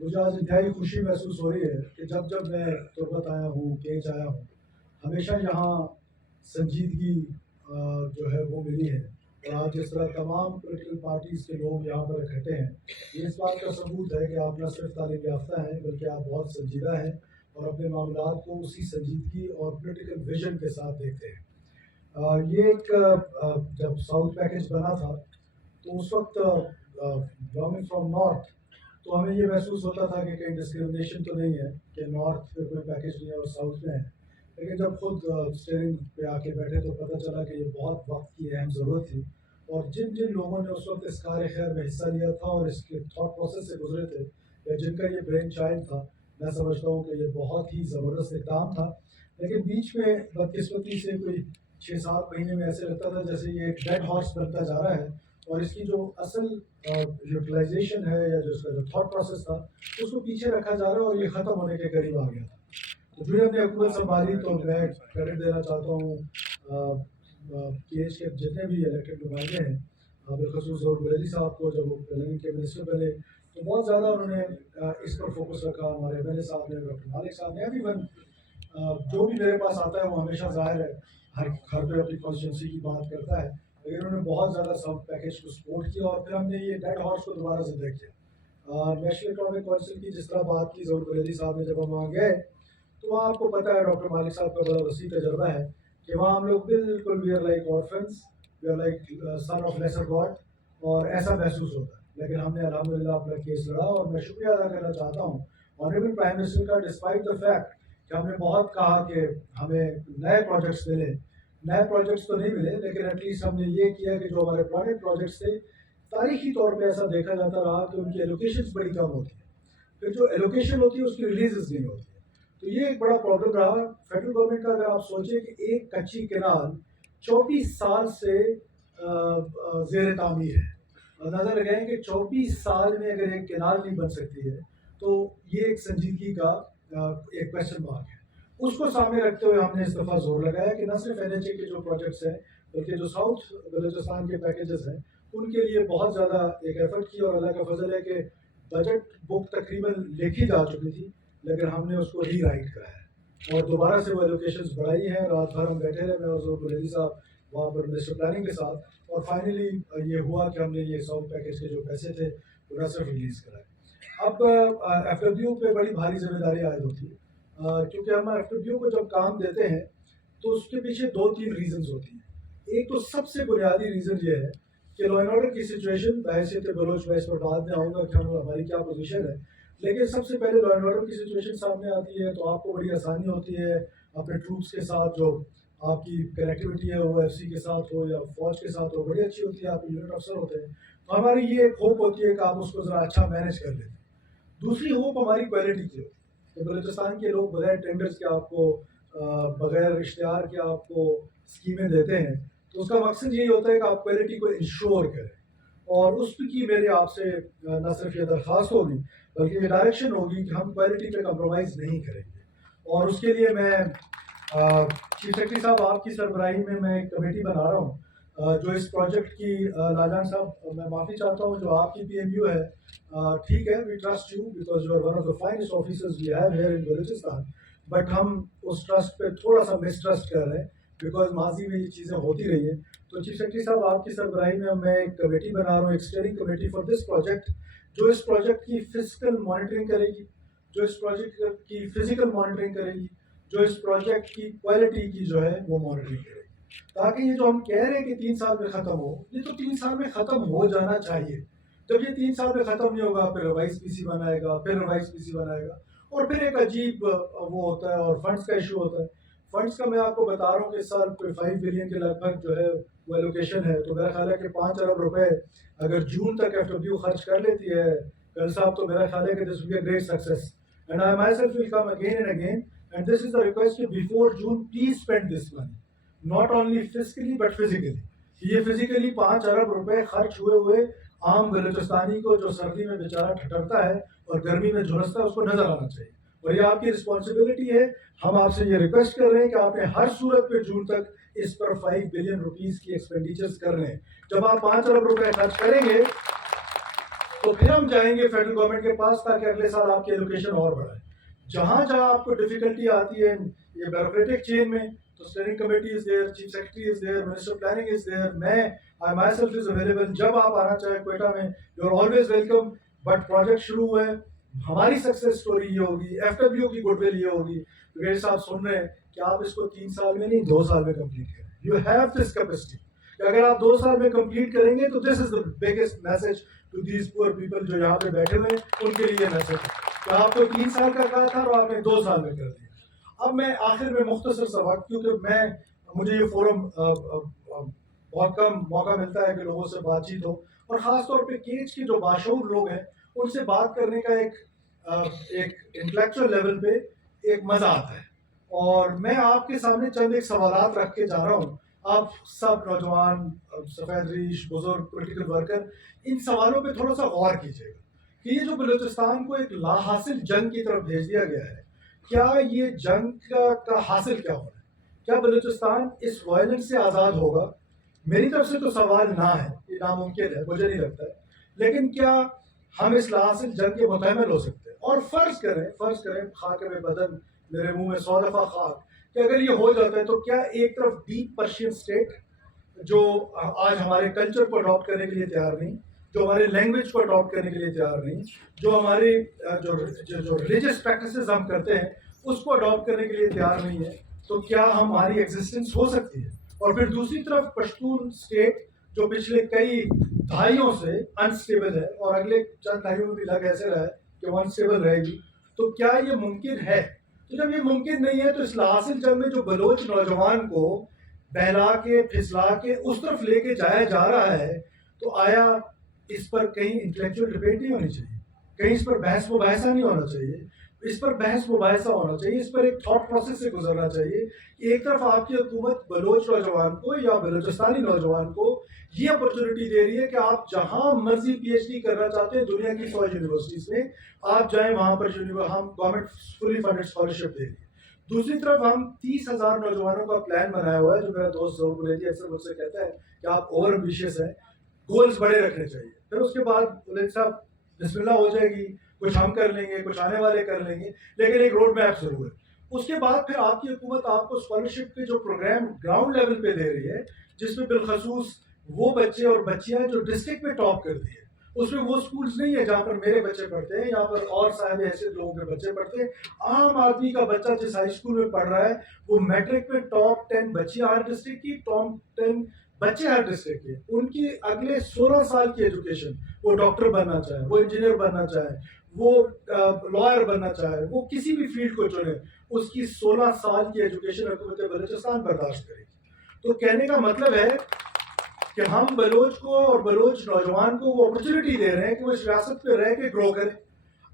مجھے آج انتہائی خوشی محسوس ہو رہی ہے کہ جب جب میں تربت آیا ہوں، کینچ آیا ہوں، ہمیشہ یہاں سنجیدگی جو ہے وہ ملی ہے. اور آج جس طرح تمام پولیٹیکل پارٹیز کے لوگ یہاں پر اکٹھے ہیں، یہ اس بات کا ثبوت ہے کہ آپ نہ صرف تعلیم یافتہ ہیں بلکہ آپ بہت سنجیدہ ہیں اور اپنے معاملات کو اسی سنجیدگی اور پولیٹیکل ویژن کے ساتھ دیکھتے ہیں. یہ ایک جب ساؤتھ پیکیج بنا تھا تو اس وقت بلانگنگ فرام نارتھ تو ہمیں یہ محسوس ہوتا تھا کہ کہیں ڈسکرمنیشن تو نہیں ہے کہ نارتھ پہ کوئی پیکیج نہیں ہے اور ساؤتھ میں ہے. لیکن جب خود اسٹیئرنگ پہ آ کے بیٹھے تو پتہ چلا کہ یہ بہت وقت کی اہم ضرورت تھی. اور جن جن لوگوں نے اس وقت اس کار خیر میں حصہ لیا تھا اور اس کے تھاٹ پروسیس سے گزرے تھے یا جن کا یہ برین چائلڈ تھا، میں سمجھتا ہوں کہ یہ بہت ہی زبردست اقدام تھا. لیکن بیچ میں بدقسمتی سے کوئی 6-7 مہینے میں ایسے لگتا تھا جیسے یہ ایک ڈیڈ ہارس بنتا جا رہا ہے اور اس کی جو اصل یوٹیلائزیشن ہے یا جو اس کا جو تھاٹ پروسیس تھا اس کو پیچھے رکھا جا رہا ہے اور یہ ختم ہونے کے قریب آ گیا تھا. تو جو ہم نے حکومت سنبھالی تو میں کریڈٹ دینا چاہتا ہوں PH کے جتنے بھی الیکٹڈ نمائندے ہیں، بالخصوص ظہور بریلوی صاحب کو. جب وہ پلاننگ کے منسٹر بنے تو بہت زیادہ انہوں نے اس پر فوکس رکھا. ہمارے MLA صاحب نے، ڈاکٹر مالک صاحب نے، ایوری ون جو بھی میرے پاس آتا ہے وہ ہمیشہ ظاہر ہے ہر گھر پہ اپنی کانسٹیٹوئنسی کی بات کرتا ہے، لیکن انہوں نے بہت زیادہ سب پیکیج کو سپورٹ کیا اور پھر ہم نے یہ ڈیڈ ہارس کو دوبارہ زندہ کیا. نیشنل اکنامک کونسل کی جس طرح بات کی ظہور بریلوی صاحب نے، جب ہم وہاں گئے تو وہاں آپ کو پتہ ہے ڈاکٹر مالک صاحب کا بڑا وسیع تجربہ ہے کہ وہاں ہم لوگ بالکل we are like orphans, we are like son of lesser God, اور ایسا محسوس ہوتا ہے. لیکن ہم نے الحمدللہ اپنا کیس لڑا اور میں شکریہ ادا کرنا چاہتا ہوں آنریبل پرائم منسٹر کا، ڈسپائٹ دا فیکٹ کہ ہم نے بہت کہا کہ ہمیں نئے پروجیکٹس ملے. نئے پروجیکٹس تو نہیں ملے لیکن ایٹ لیسٹ ہم نے یہ کیا کہ جو ہمارے پرانے پروجیکٹس تھے تاریخی طور پہ ایسا دیکھا جاتا رہا کہ ان کی ایلوکیشنز بڑی کم ہوتی ہیں، پھر جو ایلوکیشن ہوتی ہے اس کی ریلیزز نہیں ہوتی ہے. تو یہ ایک بڑا پرابلم رہا فیڈرل گورنمنٹ کا. اگر آپ سوچیں کہ ایک کچی کنال 24 سال سے زیر تعمیر ہے، نظر لگائیں کہ 24 سال میں اگر ایک کنال نہیں بن سکتی ہے تو یہ ایک سنجیدگی کا ایک کویشچن مارک ہے. اس کو سامنے رکھتے ہوئے ہم نے اس دفعہ زور لگایا کہ نہ صرف NHA کے جو پروجیکٹس ہیں بلکہ جو ساؤتھ بلوچستان کے پیکیجز ہیں ان کے لیے بہت زیادہ ایک ایفرٹ کی. اور اللہ کا فضل ہے کہ بجٹ بک تقریباً لکھی جا چکی تھی لیکن ہم نے اس کو ری رائٹ کرایا اور دوبارہ سے وہ ایلوکیشنز بڑھائی ہیں. رات بھر ہم بیٹھے رہے، میں اور ظہور بریلوی صاحب وہاں پر منسٹر پلاننگ کے ساتھ، اور فائنلی یہ ہوا کہ ہم نے یہ ساؤتھ پیکیج کے جو پیسے تھے وہ نہ صرف ریلیز کرائے. اب FWO پہ بڑی بھاری ذمہ داری عائد ہوتی ہے کیونکہ ہم FWO کو جب کام دیتے ہیں تو اس کے پیچھے 2-3 ریزنز ہوتی ہیں. ایک تو سب سے بنیادی ریزن یہ ہے کہ لا اینڈ آرڈر کی سچویشن، بحیثیت بلوچ میں اس پر بعد میں آؤں گا کہ ہماری کیا پوزیشن ہے، لیکن سب سے پہلے لا اینڈ آرڈر کی سچویشن سامنے آتی ہے تو آپ کو بڑی آسانی ہوتی ہے اپنے ٹروپس کے ساتھ. جو آپ کی کنیکٹیوٹی ہے وہ FC کے ساتھ ہو یا فوج کے ساتھ ہو بڑی اچھی ہوتی ہے، آپ یونٹ افسر ہوتے ہیں تو ہماری یہ ایک ہوپ ہوتی ہے کہ آپ اس کو ذرا اچھا مینیج کر لیتے ہیں. دوسری ہوپ ہماری کوالٹی کی ہوتی ہے کہ بلوچستان کے لوگ بغیر ٹینڈرز کے آپ کو بغیر اشتہار کے آپ کو اسکیمیں دیتے ہیں تو اس کا مقصد یہی ہوتا ہے کہ آپ کوالٹی کو انشور کریں. اور اس کی میرے آپ سے نہ صرف یہ درخواست ہوگی بلکہ یہ ڈائریکشن ہوگی کہ ہم کوالٹی پہ کمپرومائز نہیں کریں گے. اور اس کے لیے میں چیف سیکرٹری صاحب آپ کی سربراہی میں ایک کمیٹی بنا رہا ہوں جو اس پروجیکٹ کی لاجان صاحب میں معافی چاہتا ہوں جو آپ کی PMU ہے. ٹھیک ہے، we trust you because you are one of the finest officers we have here in Balochistan, but ہم اس ٹرسٹ پہ تھوڑا سا مسٹرسٹ کر رہے ہیں بیکاز ماضی میں یہ چیزیں ہوتی رہی ہیں. تو چیف سیکرٹری صاحب آپ کی سربراہی میں میں ایک کمیٹی بنا رہا ہوں، ایک steering committee for this project, جو اس پروجیکٹ کی فزیکل مانیٹرنگ کرے گی، جو اس پروجیکٹ کی فزیکل مانیٹرنگ کرے گی، جو اس پروجیکٹ کی کوالٹی کی جو ہے وہ مانیٹرنگ کرے گی، تاکہ یہ جو ہم کہہ رہے ہیں کہ 3 سال میں ختم ہو، یہ تو 3 سال میں ختم ہو جانا چاہیے. جب یہ 3 سال میں ختم نہیں ہوگا پھر ریوائز PC بنائے گا، پھر ریوائز PC بنائے گا، اور پھر ایک عجیب وہ ہوتا ہے اور فنڈز کا ایشو ہوتا ہے. فنڈز کا میں آپ کو بتا رہا ہوں کہ اس سال کوئی 5 بلین کے لگ بھگ جو ہے وہ ایلوکیشن ہے. تو میرا خیال ہے کہ 5 ارب روپے اگر جون تک FWO خرچ کر لیتی ہے کل صاحب تو میرا خیال ہے کہ this will be a great success. And I myself will come again and again and this is the request کہ before June please spend this money, not only physically but physically. یہ physically 5 ارب روپے خرچ ہوئے عام بلوچستانی کو جو سردی میں بیچارہ ٹھٹرتا ہے اور گرمی میں جھلستا ہے اس کو نظر آنا چاہیے. اور یہ آپ کی رسپانسبلٹی ہے. ہم آپ سے یہ ریکویسٹ کر رہے ہیں کہ آپ نے ہر صورت پہ جون تک اس پر 5 بلین روپیز کی ایکسپینڈیچرز کر رہے ہیں. جب آپ 5 ارب روپے خرچ کریں گے تو پھر ہم جائیں گے فیڈرل گورنمنٹ کے پاس تاکہ اگلے سال آپ کی ایلوکیشن اور بڑھائے. جہاں جہاں آپ کو ڈیفیکلٹی آتی ہے یہ بیوروکریٹک چین میں, تو steering committee is there, chief secretary is there, minister planning is there, میں آئی مائی سیلف از اویلیبل. جب آپ آنا چاہیں کوئٹہ میں you are always welcome. But project شروع ہوئے, ہماری سکسیس اسٹوری یہ ہوگی, ایف ڈبلیو کی گڈ ول یہ ہوگی. میرے صاحب سن رہے ہیں کہ آپ اس کو 3 سال میں نہیں 2 سال میں کمپلیٹ کریں. یو ہیو دس کیپیسٹی کہ اگر آپ 2 سال میں کمپلیٹ کریں گے تو this is the biggest message to these poor people جو یہاں پہ بیٹھے ہوئے ہیں, ان کے لیے میسج کہ آپ کو 3 سال کا کہا تھا اور آپ نے 2 سال میں کر دیا. اب میں آخر میں مختصر سا وقت, کیونکہ مجھے یہ فورم بہت کم موقع ملتا ہے کہ لوگوں سے بات چیت ہو, اور خاص طور پہ کیچ کے جو باشعور لوگ ہیں ان سے بات کرنے کا ایک انٹلیکچوئل لیول پہ ایک مزہ آتا ہے. اور میں آپ کے سامنے چند ایک سوالات رکھ کے جا رہا ہوں. آپ سب نوجوان, سفید ریش, بزرگ, پولیٹیکل ورکر, ان سوالوں پہ تھوڑا سا غور کیجیے گا کہ یہ جو بلوچستان کو ایک لا حاصل جنگ کی طرف بھیج دیا گیا ہے, کیا یہ جنگ کا حاصل کیا ہونا ہے؟ کیا بلوچستان اس وائلنس سے آزاد ہوگا؟ میری طرف سے تو سوال نہ ہے, یہ ناممکن ہے, مجھے نہیں لگتا ہے. لیکن کیا ہم اس لا حاصل جنگ کے متحمل ہو سکتے ہیں؟ اور فرض کریں خاک میں بدن میرے منہ میں 100 دفعہ خاک, کہ اگر یہ ہو جاتا ہے تو کیا ایک طرف ڈیپ پرشین اسٹیٹ جو آج ہمارے کلچر کو اڈاپٹ کرنے کے لیے تیار نہیں, جو ہمارے لینگویج کو اڈاپٹ کرنے کے لیے تیار نہیں, جو ہمارے جو ریلیجیس پریکٹسز ہم کرتے ہیں اس کو اڈاپٹ کرنے کے لیے تیار نہیں ہے, تو کیا ہماری ایگزسٹنس ہو سکتی ہے؟ اور پھر دوسری طرف پشتون اسٹیٹ جو پچھلے کئی دہائیوں سے انسٹیبل ہے اور اگلے چند دہائیوں میں بھی لگ ایسے رہا ہے کہ وہ انسٹیبل رہے گی, تو کیا یہ ممکن ہے؟ تو جب یہ ممکن نہیں ہے تو اس لا حاصل جنگ میں جو بلوچ نوجوان کو بہلا کے پھسلا کے اس طرف لے کے جایا جا رہا ہے, تو آیا اس پر کہیں انٹلیکچوئل ڈبیٹ نہیں ہونی چاہیے, کہیں اس پر بحث مباحثہ نہیں ہونا چاہیے, اس پر بحث مباحثہ ہونا چاہیے, اس پر ایک تھاٹ پروسیس سے گزرنا چاہیے کہ ایک طرف آپ کی حکومت بلوچ نوجوان کو یا بلوچستانی نوجوان کو یہ اپرچونٹی دے رہی ہے کہ آپ جہاں مرضی پی ایچ ڈی کرنا چاہتے ہیں دنیا کی 100 یونیورسٹیز میں آپ جائیں, وہاں پر ہم گورنمنٹ فلی فنڈڈ اسکالرشپ دے رہی ہے. دوسری طرف ہم 30,000 نوجوانوں کا پلان بنایا ہوا ہے, جو میرا دوست ظہور قریشی اکثر مجھ سے کہتا ہے کہ آپ اوور ایمبیشیس ہیں, گولز بڑے رکھنے چاہیے. پھر اس کے بعد قریشی صاحب بسم اللہ ہو جائے گی, کچھ ہم کر لیں گے, کچھ آنے والے کر لیں گے, لیکن ایک روڈ میپ ضرور ہے. اس کے بعد پھر آپ کی حکومت آپ کو اسکالرشپ کے جو پروگرام گراؤنڈ لیول پہ دے رہی ہے, جس میں بالخصوص وہ بچے اور بچیاں جو ڈسٹرکٹ میں ٹاپ کرتی ہیں, اس میں وہ اسکولز نہیں ہے جہاں پر میرے بچے پڑھتے ہیں, یہاں پر اور صاحب ایسے لوگوں کے بچے پڑھتے ہیں. عام آدمی کا بچہ جس ہائی اسکول میں پڑھ رہا ہے وہ میٹرک میں ٹاپ 10 بچیاں ہر ڈسٹرکٹ کی, ٹاپ 10 بچے ہر ڈسٹرکٹ کے, ان کی اگلے 16 سال کی ایجوکیشن, وہ ڈاکٹر بننا چاہے, وہ انجینئر بننا چاہے, وہ لائر بننا چاہے, وہ کسی بھی فیلڈ کو چنے, اس کی 16 سال کی ایجوکیشن حکومت بلوچستان برداشت کرے گی. تو کہنے کا مطلب ہے کہ ہم بلوچ کو اور بلوچ نوجوان کو وہ اپرچونٹی دے رہے ہیں کہ وہ اس ریاست پہ رہ کے گرو کریں.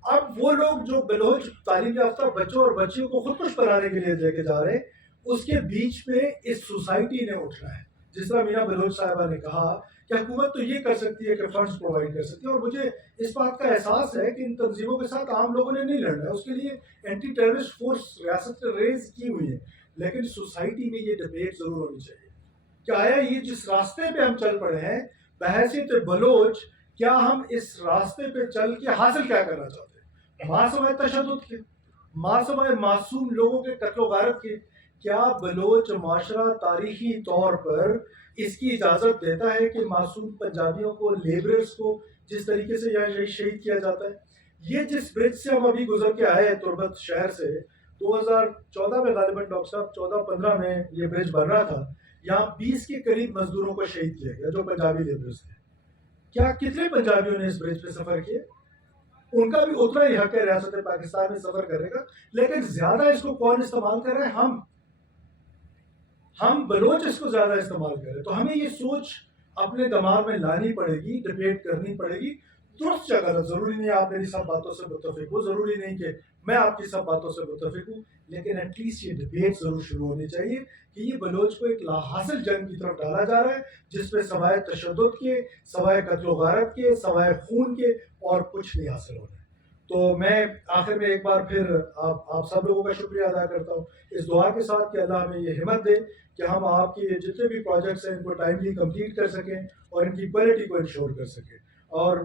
اب وہ لوگ جو بلوچ تعلیم یافتہ بچوں اور بچیوں کو خودکش بنانے کے لیے لے کے جا رہے ہیں, اس کے بیچ میں اس سوسائٹی نے اٹھنا ہے. جس طرح مینا بلوچ صاحبہ نے کہا کہ حکومت تو یہ کر سکتی ہے کہ فنڈز پرووائڈ کر سکتی ہے, اور مجھے اس بات کا احساس ہے کہ ان تنظیموں کے ساتھ عام لوگوں نے نہیں لڑنا ہے, اس کے لیے اینٹی ٹیررسٹ فورس ریاست نے ریز کی ہوئی ہے. لیکن سوسائٹی میں یہ ڈبیٹ ضرور ہونی چاہیے کہ آیا یہ جس راستے پہ ہم چل پڑے ہیں بحیثیت بلوچ, کیا ہم اس راستے پہ چل کے حاصل کیا کرنا چاہتے ہیں؟ ماسوائے تشدد کے, ماسوائے معصوم لوگوں کے قتل و غارت کے. کیا بلوچ معاشرہ تاریخی طور پر اس کی اجازت دیتا ہے کہ معصوم پنجابیوں کو, لیبررز کو جس طریقے سے یہاں شہید کیا جاتا ہے؟ یہ جس برج سے ہم ابھی گزر کے آئے تربت شہر سے 2014 میں غالباً ڈاکٹر صاحب 14-15 میں یہ برج بن رہا تھا, یہاں 20 کے قریب مزدوروں کو شہید کیا گیا جو پنجابی لیبررز تھے. کیا کتنے پنجابیوں نے اس برج پہ سفر کیا؟ ان کا بھی اتنا ہی حق ہے ریاست پاکستان میں سفر کرنے کا, لیکن زیادہ اس کو کون استعمال کر رہے ہیں؟ ہم بلوچ اس کو زیادہ استعمال کر رہے ہیں. تو ہمیں یہ سوچ اپنے دماغ میں لانی پڑے گی, ڈبیٹ کرنی پڑے گی, درست یا غلط. ضروری نہیں آپ میری سب باتوں سے متفق ہو, ضروری نہیں کہ میں آپ کی سب باتوں سے متفق ہوں, لیکن ایٹ لیسٹ یہ ڈبیٹ ضرور شروع ہونی چاہیے کہ یہ بلوچ کو ایک لا حاصل جنگ کی طرف ڈالا جا رہا ہے, جس پہ سوائے تشدد کے, سوائے قتل و غارت کے, سوائے خون کے اور کچھ نہیں حاصل ہو رہا ہے. تو میں آخر میں ایک بار پھر آپ سب لوگوں کا شکریہ ادا کرتا ہوں, اس دعا کے ساتھ کہ اللہ ہمیں یہ ہمت دے کہ ہم آپ کے جتنے بھی پروجیکٹس ہیں ان کو ٹائملی کمپلیٹ کر سکیں اور ان کی کوالٹی کو انشور کر سکیں. اور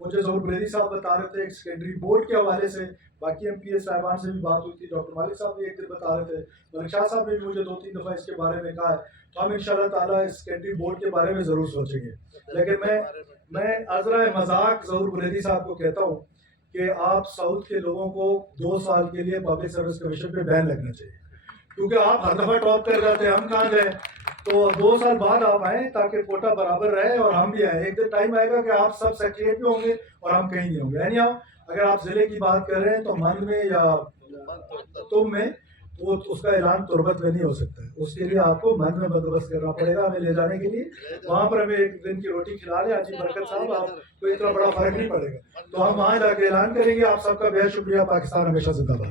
مجھے ظہور بریدی صاحب بتا رہے تھے ایک سیکنڈری بورڈ کے حوالے سے، باقی ایم پی ایس صاحبان سے بھی بات ہوئی تھی، ڈاکٹر مالک صاحب بھی ایک دن بتا رہے تھے، ملک شاہ صاحب نے بھی مجھے 2-3 دفعہ اس کے بارے میں کہا ہے، تو ہم انشاءاللہ تعالیٰ اس سیکنڈری بورڈ کے بارے میں ضرور سوچیں گے. لیکن میں عذرا مذاق ظہور بریدی صاحب کو کہتا ہوں کہ آپ ساؤتھ کے لوگوں کو 2 سال کے لیے پبلک سروس کمیشن پہ بین لگنا چاہیے، کیونکہ آپ ہر دفعہ ٹاپ کر جاتے ہیں، ہم کہاں جائیں. تو 2 سال بعد آپ آئیں تاکہ کوٹا برابر رہے اور ہم بھی آئیں. ایک دن ٹائم آئے گا کہ آپ سب سیکریٹ بھی ہوں گے اور ہم کہیں نہیں ہوں گے. یعنی اگر آپ ضلع کی بات کر رہے ہیں تو من میں یا تم میں وہ اس کا اعلان تربت میں نہیں ہو سکتا ہے. اس کے لیے آپ کو من میں بندوبست کرنا پڑے گا ہمیں لے جانے کے لیے. وہاں پر ہمیں ایک دن کی روٹی کھلا لیں حاجی برکت صاحب، آپ کو اتنا بڑا فرق نہیں پڑے گا. تو ہم وہاں جا کے اعلان کریں گے. آپ سب کا بہت شکریہ. پاکستان ہمیشہ زندہ باد.